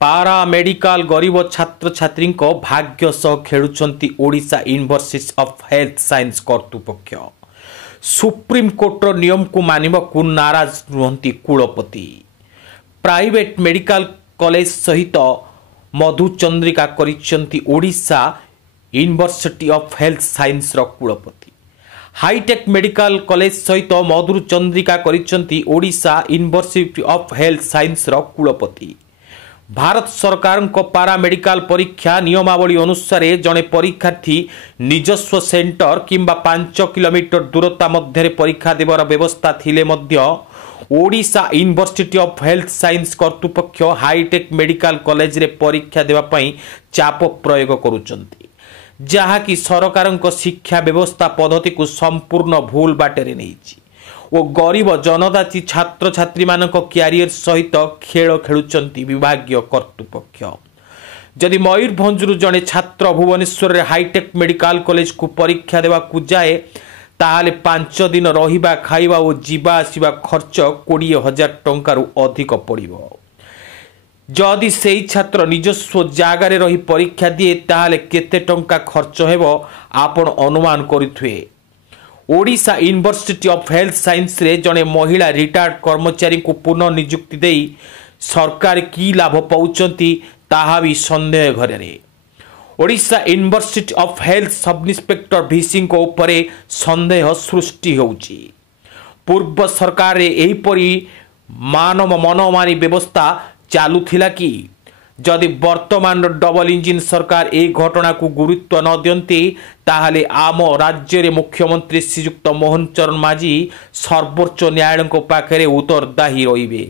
पारा मेडिकल गरीब छात्र छात्री भाग्य सह खेलुंट Odisha university of health science कर्तृपक्ष सुप्रीम कोर्टर नियम को मानिबा नाराज रुहंती कुलपति प्राइवेट मेडिकल कॉलेज सहित मधुचंद्रिका करिसेंती Odisha university of health science कुलपति हाईटेक मेडिकल कॉलेज सहित मधुचंद्रिका करिसेंती Odisha university of health science कुलपति भारत सरकार को पारा मेडिकल परीक्षा नियमावली अनुसार जड़े परीक्षार्थी निजस्व सेंटर किंबा 5 किलोमीटर दूरता मध्य परीक्षा देवर व्यवस्था थिले मध्य Odisha university of health science कर्तृपक्ष हाईटेक मेडिकल कॉलेज रे परीक्षा देवाई चाप प्रयोग करुचंती जहाँकि सरकार शिक्षा व्यवस्था पद्धति को संपूर्ण भूल बाटे नहीं ओ गरीब जनजाति छात्र छात्री मानक क्यारियर सहित खेल खेलुचंती विभागीय कर्तृपक्ष जदि मयूरभंजरू जड़े छात्र भुवनेश्वर हाईटेक मेडिकल कॉलेज को परीक्षा देवा जाए ताहले 5 दिन रहिबा खाइबा और जीवा आसिबा खर्च 20,000 टंकार अधिक पड़िबो जदि से छात्र निजस्व जगार रही परीक्षा दिए ताहले केते टंका खर्च हेबो आपण अनुमान करिथुए Odisha university of health science रे जड़े महिला रिटायर्ड कर्मचारी को पुनः नियुक्ति देई सरकार की लाभ पाउचंती ताहा भी संदेह घरे Odisha university of health sub inspector भिसी को उपरे संदेह सृष्टि होउची पूर्व सरकार रे एहीपरि मानव मनमानी व्यवस्था चालुथिला कि जदि वर्तमान डबल इंजिन सरकार ए घटना को गुरुत्व न दियंती ताहले आम राज्य रे मुख्यमंत्री श्रीयुक्त मोहन चरण माझी सर्वोच्च न्यायालय पाखे उत्तरदायी रहिबे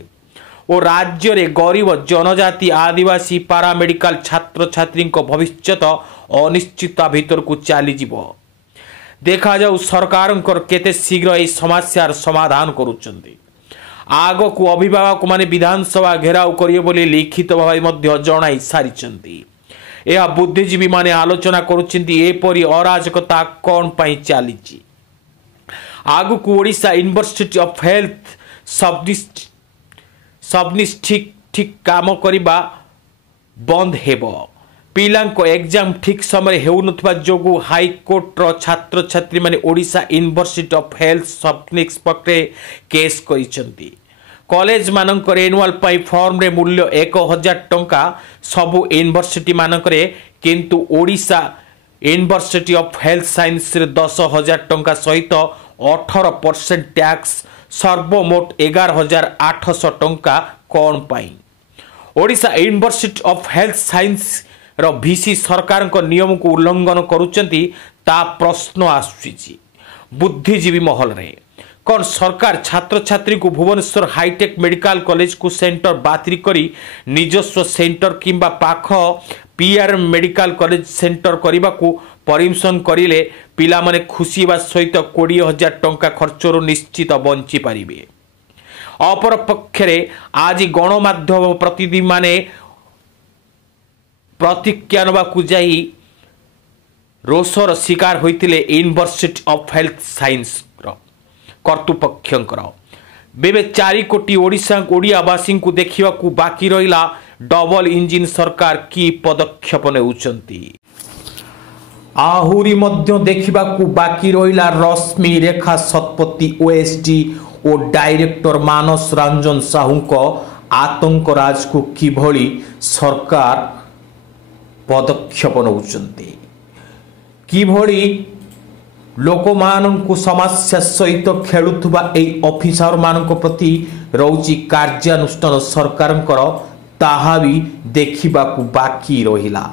और राज्य रे गरीब जनजाति आदिवासी पारामेडिकल छात्र छात्री भविष्यत अनिश्चितता भीतर को चली जीवो देखा जाऊ सरकार केते शीघ्र ए समस्यार समाधान करुचंदी आग को अभिभावक माने विधानसभा घेराव करिए बोली लिखित भाव जणाई सारी यह बुद्धिजीवी माने आलोचना करुचिंती एपरी अराजकता कौन पाई चली आगु को Odisha university of health Sabnis ठीक काम करिबा बंद हेबो पिलांको एग्जाम ठीक समय हेउनथबा जोगु हाईकोर्ट रो छात्र छात्री माने ओडिशा यूनिवर्सिटी ऑफ हेल्थ सबनिस पक्रे केस करिसंती कॉलेज मानकर एनुअल पाई फॉर्म रे मूल्य 1,000 टंका सबु यूनिवर्सिटी मानकरे किंतु Odisha university of health science रे 10,000 टंका सहित 18% टैक्स सर्वमोट 11,800 टंका कौन पाई Odisha university of health science रो भिसी सरकार को नियम को उल्लंघन करुचंती ता प्रश्न आसुची बुद्धिजीवी महल रे कौन सरकार छात्र छात्री को भुवनेश्वर हाईटेक मेडिकल कॉलेज को सेंटर बातिल करी निजस्व सेंटर किंबा पाख पीआर मेडिकल कॉलेज सेंटर करने को परमिशन करिले पिला माने खुशी बा सहित 20,000 टंका खर्चर निश्चित बंची पारिबे अपर पक्षरे आज गणमाध्यम प्रतिनिधि माने प्रतिज्ञा नबाकू जाई रोषर शिकार होइतिले यूनिवर्सिटी ऑफ हेल्थ साइंस कर्तृपक्षंकर बेबे 4 कोटी ओडियावासी को देखा बाकी रहा डबल इंजिन सरकार की पदक्षेप नेउचंती आहुरी मध्य देखा बाकी रहा रश्मि रेखा शतपथी ओएसडी और डायरेक्टर मानस रंजन साहू को आतंकराज को किभली सरकार पदक्षेप नेउचंती किभली लोक मानक समस्या सहित खेलुवा ऑफिसर मानक प्रति रोची कार्यानुष्ठान सरकार ताहा भी देखा बाकी रहिला।